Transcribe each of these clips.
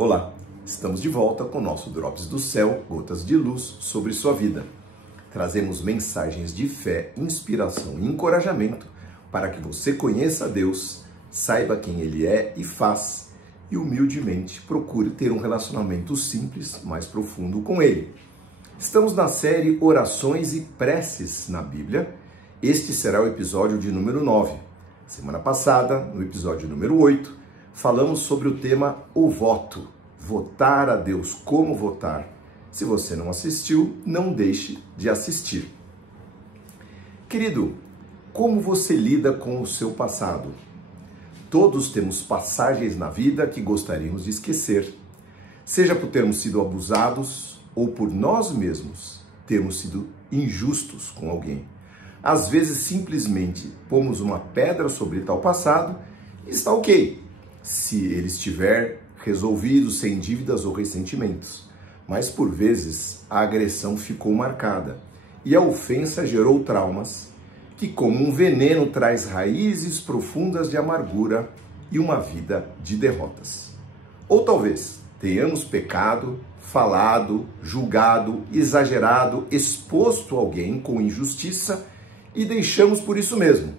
Olá, estamos de volta com o nosso Drops do Céu, gotas de luz sobre sua vida. Trazemos mensagens de fé, inspiração e encorajamento para que você conheça Deus, saiba quem Ele é e faz, e humildemente procure ter um relacionamento simples, mais profundo com Ele. Estamos na série Orações e Preces na Bíblia. Este será o episódio de número 9. Semana passada, no episódio número 8, falamos sobre o tema O Voto. Votar a Deus, como votar. Se você não assistiu, não deixe de assistir. Querido, como você lida com o seu passado? Todos temos passagens na vida que gostaríamos de esquecer. Seja por termos sido abusados ou por nós mesmos termos sido injustos com alguém. Às vezes, simplesmente pomos uma pedra sobre tal passado e está ok, se ele estiver resolvido, sem dívidas ou ressentimentos. Mas, por vezes, a agressão ficou marcada e a ofensa gerou traumas que, como um veneno, traz raízes profundas de amargura e uma vida de derrotas. Ou talvez tenhamos pecado, falado, julgado, exagerado, exposto alguém com injustiça e deixamos por isso mesmo.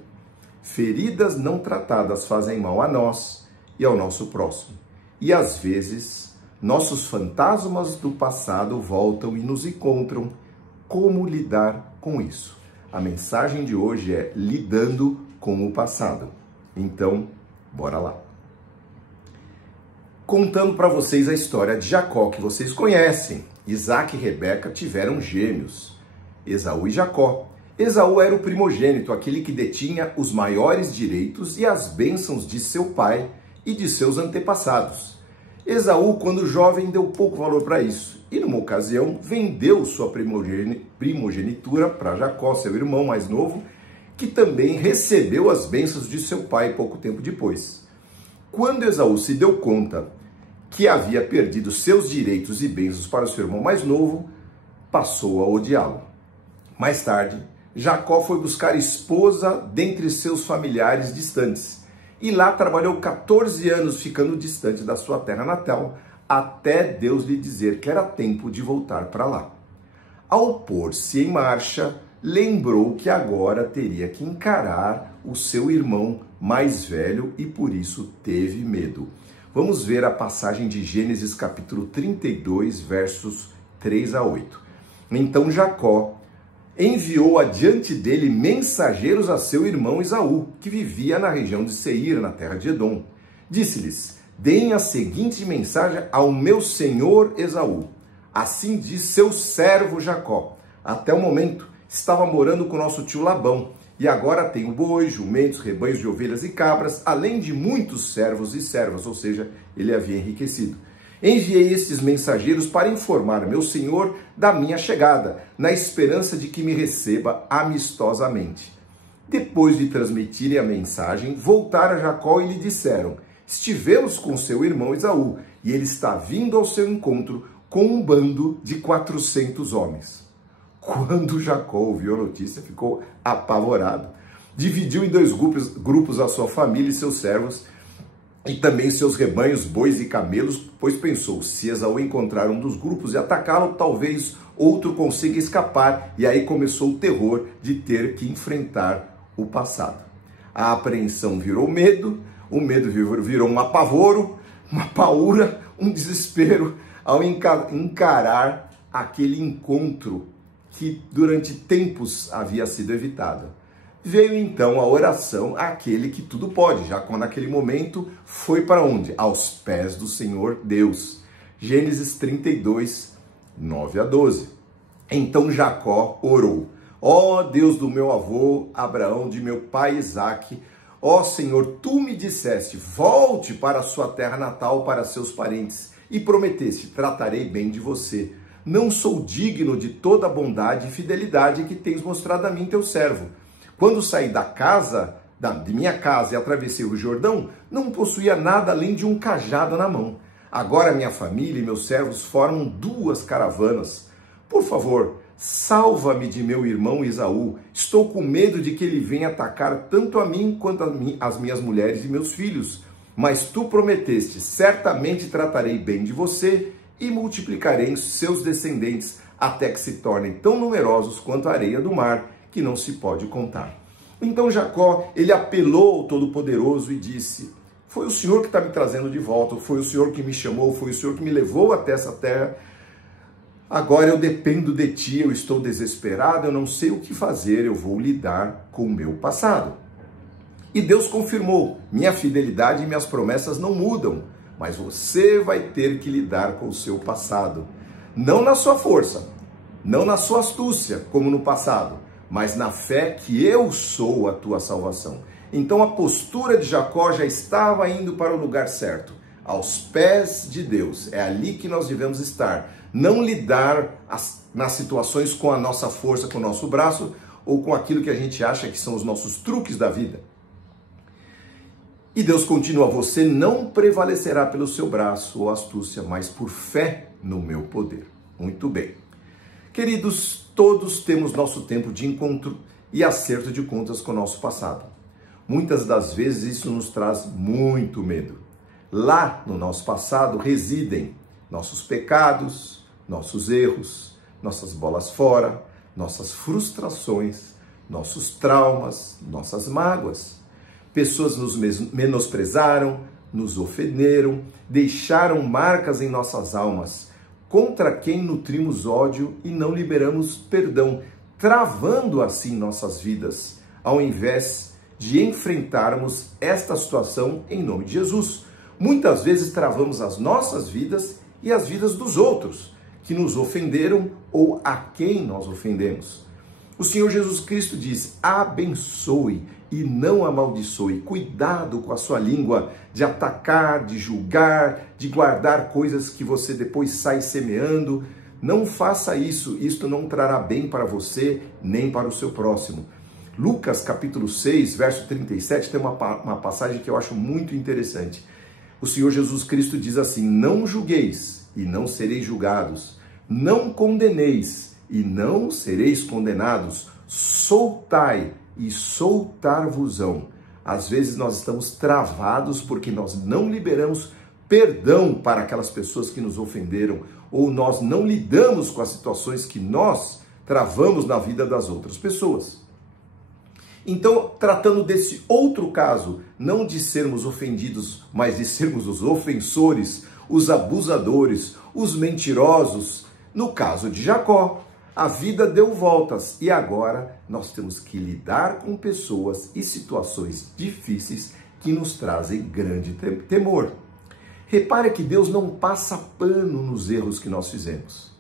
Feridas não tratadas fazem mal a nós e ao nosso próximo. E às vezes, nossos fantasmas do passado voltam e nos encontram. Como lidar com isso? A mensagem de hoje é lidando com o passado. Então, bora lá. Contando para vocês a história de Jacó, que vocês conhecem. Isaac e Rebeca tiveram gêmeos, Esaú e Jacó. Esaú era o primogênito, aquele que detinha os maiores direitos e as bênçãos de seu pai e de seus antepassados. Esaú, quando jovem, deu pouco valor para isso e, numa ocasião, vendeu sua primogenitura para Jacó, seu irmão mais novo, que também recebeu as bênçãos de seu pai pouco tempo depois. Quando Esaú se deu conta que havia perdido seus direitos e bênçãos para o seu irmão mais novo, passou a odiá-lo. Mais tarde, Jacó foi buscar esposa dentre seus familiares distantes e lá trabalhou 14 anos ficando distante da sua terra natal, até Deus lhe dizer que era tempo de voltar para lá. Ao pôr-se em marcha, lembrou que agora teria que encarar o seu irmão mais velho e por isso teve medo. Vamos ver a passagem de Gênesis capítulo 32, versos 3 a 8. Então Jacó enviou adiante dele mensageiros a seu irmão Esaú, que vivia na região de Seir, na terra de Edom. Disse-lhes: deem a seguinte mensagem ao meu senhor Esaú. Assim diz seu servo Jacó: até o momento estava morando com nosso tio Labão, e agora tenho bois, jumentos, rebanhos de ovelhas e cabras, além de muitos servos e servas, ou seja, ele havia enriquecido. Enviei estes mensageiros para informar meu senhor da minha chegada, na esperança de que me receba amistosamente. Depois de transmitirem a mensagem, voltaram a Jacó e lhe disseram: estivemos com seu irmão Esaú, e ele está vindo ao seu encontro com um bando de 400 homens. Quando Jacó ouviu a notícia, ficou apavorado. Dividiu em 2 grupos a sua família e seus servos, e também seus rebanhos, bois e camelos, pois pensou: se Esaú encontrar um dos grupos e atacá-lo, talvez outro consiga escapar. E aí começou o terror de ter que enfrentar o passado. A apreensão virou medo, o medo virou um apavoro, uma paura, um desespero ao encarar aquele encontro que durante tempos havia sido evitado. Veio então a oração àquele que tudo pode. Jacó naquele momento foi para onde? Aos pés do Senhor Deus. Gênesis 32, 9 a 12. Então Jacó orou: ó Deus do meu avô Abraão, de meu pai Isaque, ó Senhor, tu me disseste: volte para a sua terra natal, para seus parentes, e prometeste: tratarei bem de você. Não sou digno de toda a bondade e fidelidade que tens mostrado a mim, teu servo. Quando saí de minha casa e atravessei o Jordão, não possuía nada além de um cajado na mão. Agora minha família e meus servos formam 2 caravanas. Por favor, salva-me de meu irmão Esaú. Estou com medo de que ele venha atacar tanto a mim quanto as minhas mulheres e meus filhos. Mas tu prometeste, certamente tratarei bem de você e multiplicarei os seus descendentes até que se tornem tão numerosos quanto a areia do mar, que não se pode contar. Então Jacó, ele apelou ao Todo-Poderoso e disse: foi o Senhor que está me trazendo de volta, foi o Senhor que me chamou, foi o Senhor que me levou até essa terra. Agora eu dependo de ti, eu estou desesperado, eu não sei o que fazer, eu vou lidar com o meu passado. E Deus confirmou: minha fidelidade e minhas promessas não mudam, mas você vai ter que lidar com o seu passado. Não na sua força, não na sua astúcia, como no passado, mas na fé que eu sou a tua salvação. Então a postura de Jacó já estava indo para o lugar certo, aos pés de Deus. É ali que nós devemos estar. Não lidar nas situações com a nossa força, com o nosso braço, ou com aquilo que a gente acha que são os nossos truques da vida. E Deus continua: você não prevalecerá pelo seu braço ou astúcia, mas por fé no meu poder. Muito bem. Queridos, todos temos nosso tempo de encontro e acerto de contas com o nosso passado. Muitas das vezes isso nos traz muito medo. Lá no nosso passado residem nossos pecados, nossos erros, nossas bolas fora, nossas frustrações, nossos traumas, nossas mágoas. Pessoas nos menosprezaram, nos ofenderam, deixaram marcas em nossas almas, contra quem nutrimos ódio e não liberamos perdão, travando assim nossas vidas, ao invés de enfrentarmos esta situação em nome de Jesus. Muitas vezes travamos as nossas vidas e as vidas dos outros, que nos ofenderam ou a quem nós ofendemos. O Senhor Jesus Cristo diz: abençoe e não amaldiçoe. Cuidado com a sua língua de atacar, de julgar, de guardar coisas que você depois sai semeando. Não faça isso, isto não trará bem para você, nem para o seu próximo. Lucas capítulo 6, verso 37, tem uma passagem que eu acho muito interessante. O Senhor Jesus Cristo diz assim: não julgueis e não sereis julgados, não condeneis e não sereis condenados, soltai e soltar-vos-ão. Às vezes nós estamos travados porque nós não liberamos perdão para aquelas pessoas que nos ofenderam, ou nós não lidamos com as situações que nós travamos na vida das outras pessoas. Então, tratando desse outro caso, não de sermos ofendidos, mas de sermos os ofensores, os abusadores, os mentirosos, no caso de Jacó, a vida deu voltas e agora nós temos que lidar com pessoas e situações difíceis que nos trazem grande temor. Repare que Deus não passa pano nos erros que nós fizemos.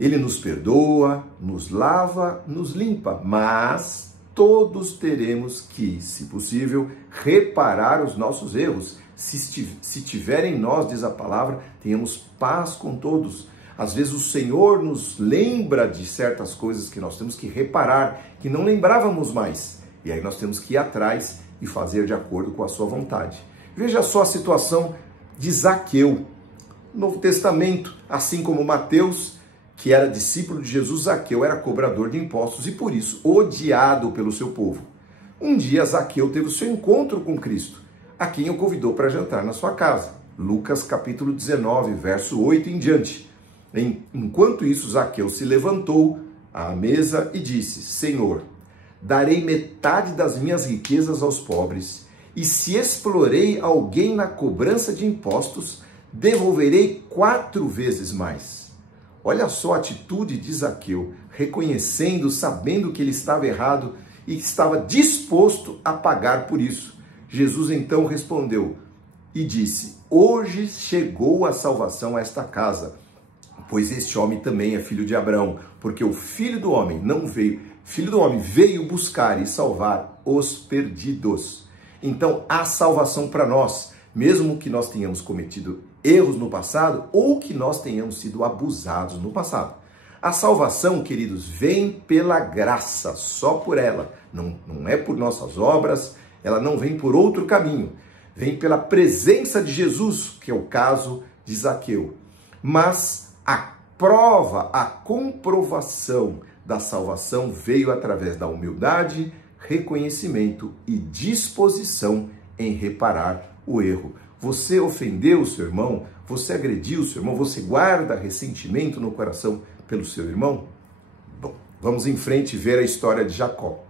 Ele nos perdoa, nos lava, nos limpa, mas todos teremos que, se possível, reparar os nossos erros. Se tiver em nós, diz a palavra, tenhamos paz com todos. Às vezes o Senhor nos lembra de certas coisas que nós temos que reparar, que não lembrávamos mais. E aí nós temos que ir atrás e fazer de acordo com a sua vontade. Veja só a situação de Zaqueu. No Novo Testamento, assim como Mateus, que era discípulo de Jesus, Zaqueu era cobrador de impostos e por isso odiado pelo seu povo. Um dia Zaqueu teve o seu encontro com Cristo, a quem o convidou para jantar na sua casa. Lucas capítulo 19, verso 8 em diante. Enquanto isso, Zaqueu se levantou à mesa e disse: Senhor, darei metade das minhas riquezas aos pobres, e se explorei alguém na cobrança de impostos, devolverei 4 vezes mais. Olha só a atitude de Zaqueu, reconhecendo, sabendo que ele estava errado e estava disposto a pagar por isso. Jesus então respondeu e disse: hoje chegou a salvação a esta casa, pois este homem também é filho de Abraão, porque o Filho do Homem veio buscar e salvar os perdidos. Então há salvação para nós, mesmo que nós tenhamos cometido erros no passado ou que nós tenhamos sido abusados no passado. A salvação, queridos, vem pela graça, só por ela. Não é por nossas obras, ela não vem por outro caminho. Vem pela presença de Jesus, que é o caso de Zaqueu. Mas a prova, a comprovação da salvação veio através da humildade, reconhecimento e disposição em reparar o erro. Você ofendeu o seu irmão, você agrediu o seu irmão, você guarda ressentimento no coração pelo seu irmão? Bom, vamos em frente ver a história de Jacó.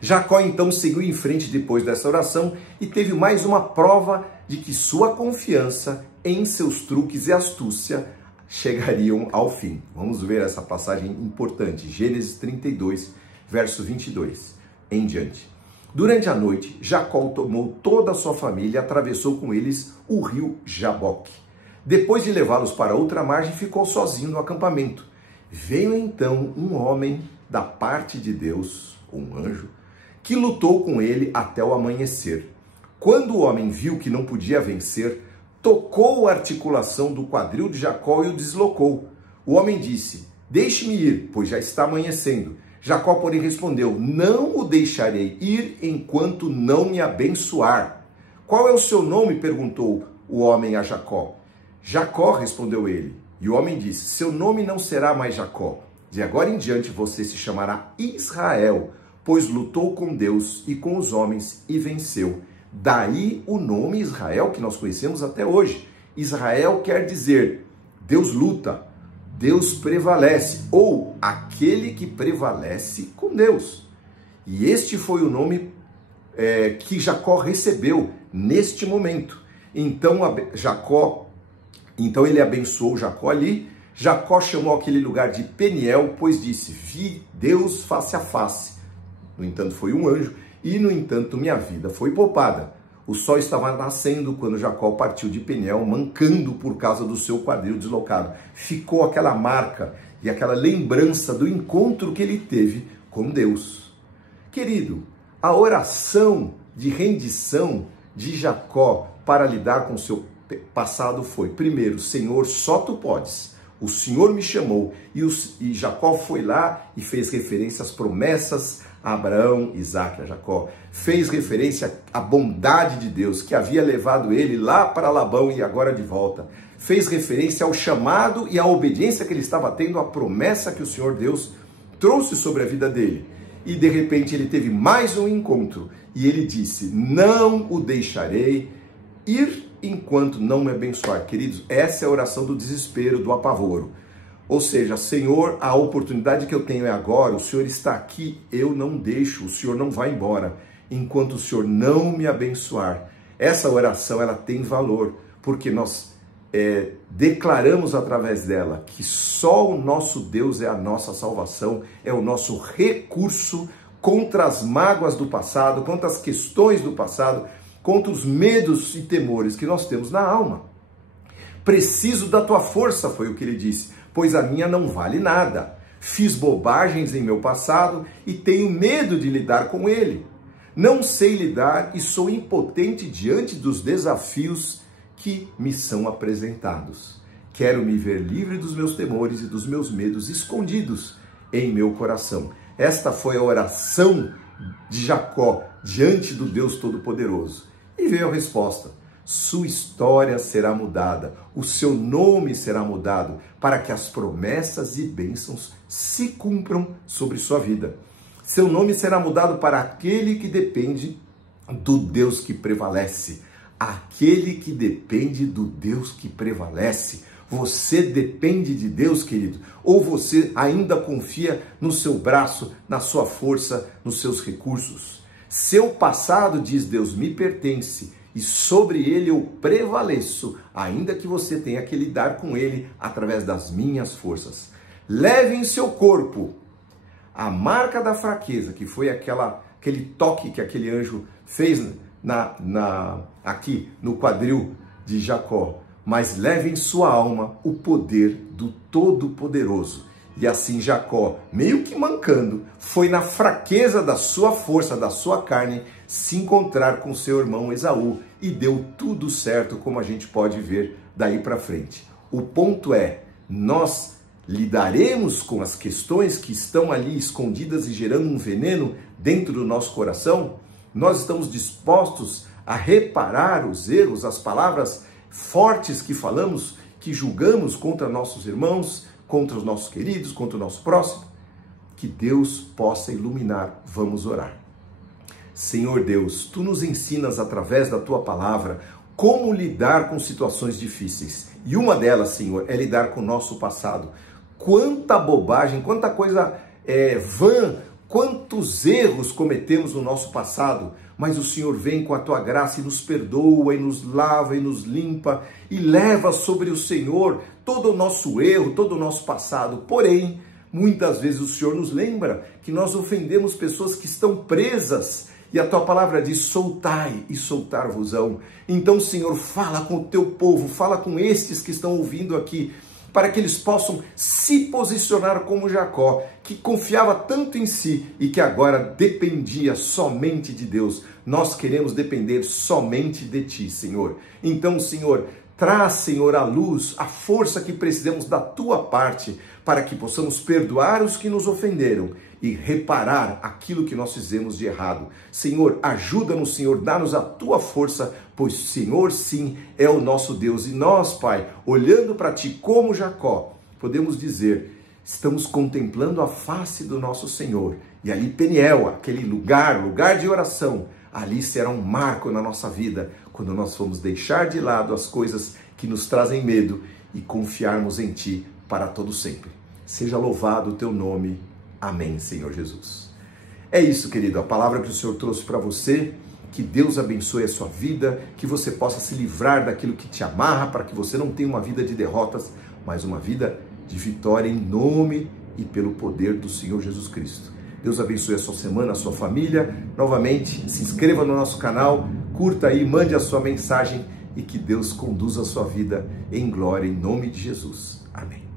Jacó então seguiu em frente depois dessa oração e teve mais uma prova de que sua confiança em seus truques e astúcia chegariam ao fim. Vamos ver essa passagem importante, Gênesis 32, verso 22 em diante. Durante a noite, Jacó tomou toda a sua família e atravessou com eles o rio Jaboque. Depois de levá-los para outra margem, ficou sozinho no acampamento. Veio então um homem da parte de Deus, um anjo, que lutou com ele até o amanhecer. Quando o homem viu que não podia vencer, tocou a articulação do quadril de Jacó e o deslocou. O homem disse: deixe-me ir, pois já está amanhecendo. Jacó, porém, respondeu: não o deixarei ir enquanto não me abençoar. Qual é o seu nome? Perguntou o homem a Jacó. Jacó, respondeu ele. E o homem disse: seu nome não será mais Jacó. De agora em diante você se chamará Israel, pois lutou com Deus e com os homens e venceu. Daí o nome Israel que nós conhecemos até hoje. Israel quer dizer Deus luta, Deus prevalece, ou aquele que prevalece com Deus. E este foi o nome que Jacó recebeu neste momento. Então ele abençoou Jacó ali. Jacó chamou aquele lugar de Peniel, pois disse: vi Deus face a face. No entanto, foi um anjo, e no entanto minha vida foi poupada. O sol estava nascendo quando Jacó partiu de Peniel, mancando por causa do seu quadril deslocado. Ficou aquela marca e aquela lembrança do encontro que ele teve com Deus. Querido, a oração de rendição de Jacó para lidar com o seu passado foi: primeiro, Senhor, só tu podes. O Senhor me chamou. E Jacó foi lá e fez referência às promessas a Abraão, Isaac e a Jacó. Fez referência à bondade de Deus, que havia levado ele lá para Labão e agora de volta. Fez referência ao chamado e à obediência que ele estava tendo, à promessa que o Senhor Deus trouxe sobre a vida dele. E de repente ele teve mais um encontro. E ele disse: não o deixarei ir enquanto não me abençoar. Queridos, essa é a oração do desespero, do apavoro. Ou seja, Senhor, a oportunidade que eu tenho é agora, o Senhor está aqui, eu não deixo, o Senhor não vai embora, enquanto o Senhor não me abençoar. Essa oração, ela tem valor, porque nós declaramos através dela que só o nosso Deus é a nossa salvação, é o nosso recurso contra as mágoas do passado, contra as questões do passado, contra os medos e temores que nós temos na alma. Preciso da tua força, foi o que ele disse, pois a minha não vale nada. Fiz bobagens em meu passado e tenho medo de lidar com ele. Não sei lidar e sou impotente diante dos desafios que me são apresentados. Quero me ver livre dos meus temores e dos meus medos escondidos em meu coração. Esta foi a oração de Jacó diante do Deus Todo-Poderoso. E veio a resposta: sua história será mudada, o seu nome será mudado, para que as promessas e bênçãos se cumpram sobre sua vida. Seu nome será mudado para aquele que depende do Deus que prevalece. Aquele que depende do Deus que prevalece. Você depende de Deus, querido? Ou você ainda confia no seu braço, na sua força, nos seus recursos? Seu passado, diz Deus, me pertence e sobre ele eu prevaleço, ainda que você tenha que lidar com ele através das minhas forças. Leve em seu corpo a marca da fraqueza, que foi aquele toque que aquele anjo fez aqui no quadril de Jacó, mas leve em sua alma o poder do Todo-Poderoso. E assim Jacó, meio que mancando, foi na fraqueza da sua força, da sua carne, se encontrar com seu irmão Esaú e deu tudo certo, como a gente pode ver daí para frente. O ponto é, nós lidaremos com as questões que estão ali escondidas e gerando um veneno dentro do nosso coração? Nós estamos dispostos a reparar os erros, as palavras fortes que falamos, que julgamos contra nossos irmãos, contra os nossos queridos, contra o nosso próximo? Que Deus possa iluminar. Vamos orar. Senhor Deus, Tu nos ensinas através da Tua palavra como lidar com situações difíceis. E uma delas, Senhor, é lidar com o nosso passado. Quanta bobagem, quanta coisa vã, quantos erros cometemos no nosso passado, mas o Senhor vem com a Tua graça e nos perdoa, e nos lava, e nos limpa, e leva sobre o Senhor todo o nosso erro, todo o nosso passado. Porém, muitas vezes o Senhor nos lembra que nós ofendemos pessoas que estão presas, e a Tua palavra diz, soltai e soltar-vos-ão. Então, Senhor, fala com o Teu povo, fala com estes que estão ouvindo aqui, para que eles possam se posicionar como Jacó, que confiava tanto em si e que agora dependia somente de Deus. Nós queremos depender somente de Ti, Senhor. Então, Senhor, traz, Senhor, à luz a força que precisamos da Tua parte, para que possamos perdoar os que nos ofenderam e reparar aquilo que nós fizemos de errado. Senhor, ajuda-nos, Senhor, dá-nos a Tua força, pois o Senhor, sim, é o nosso Deus. E nós, Pai, olhando para Ti como Jacó, podemos dizer, estamos contemplando a face do nosso Senhor. E ali Peniel, aquele lugar de oração, ali será um marco na nossa vida, quando nós formos deixar de lado as coisas que nos trazem medo e confiarmos em Ti para todo sempre. Seja louvado o Teu nome. Amém, Senhor Jesus. É isso, querido, a palavra que o Senhor trouxe para você. Que Deus abençoe a sua vida, que você possa se livrar daquilo que te amarra, para que você não tenha uma vida de derrotas, mas uma vida de vitória em nome e pelo poder do Senhor Jesus Cristo. Deus abençoe a sua semana, a sua família. Novamente, se inscreva no nosso canal, curta aí, mande a sua mensagem e que Deus conduza a sua vida em glória, em nome de Jesus. Amém.